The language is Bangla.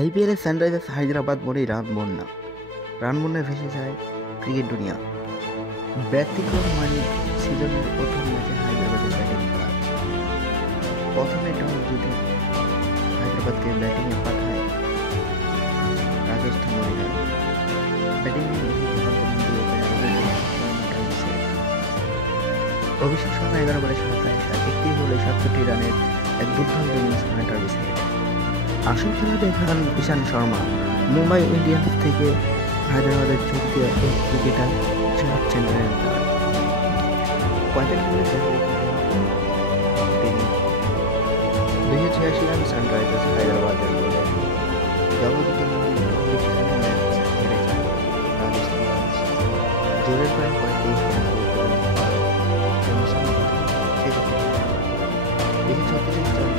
আইপিএলে সানরাইজার্স হায়দ্রাবাদ মোড়েই রান বন্যা, রান বন্যায় ভেসে যায় ক্রিকেট দুনিয়া। ব্যতিক্রম মানে সিজনের প্রথম ম্যাচে হায়দ্রাবাদের ব্যাটিং করা। প্রথমে টস জিতে হায়দ্রাবাদকে ব্যাটিংয়ে পাঠায় রাজস্থান রয়্যালস। ব্যাটিংয়ে অভিষেক শর্মা 11 বলে 31 বলে 67 রানের এক দুর্দান্ত ইনিংস খেলেন টার্ভিস হেড। আসল খেলা দেখান ঈশান শর্মা। মুম্বাই ইন্ডিয়ান্স থেকে হায়দ্রাবাদের যোগ দেওয়া এই ক্রিকেটার চাচ্ছেন রান। 45 বলে তিনি 286 রান সানরাইজার্স হায়দ্রাবাদের বলে জগৎকে ম্যাচ হেরে যায় রাজস্থান রয়্যালস। জোরের প্রায় 35 রান বেশি 36 রান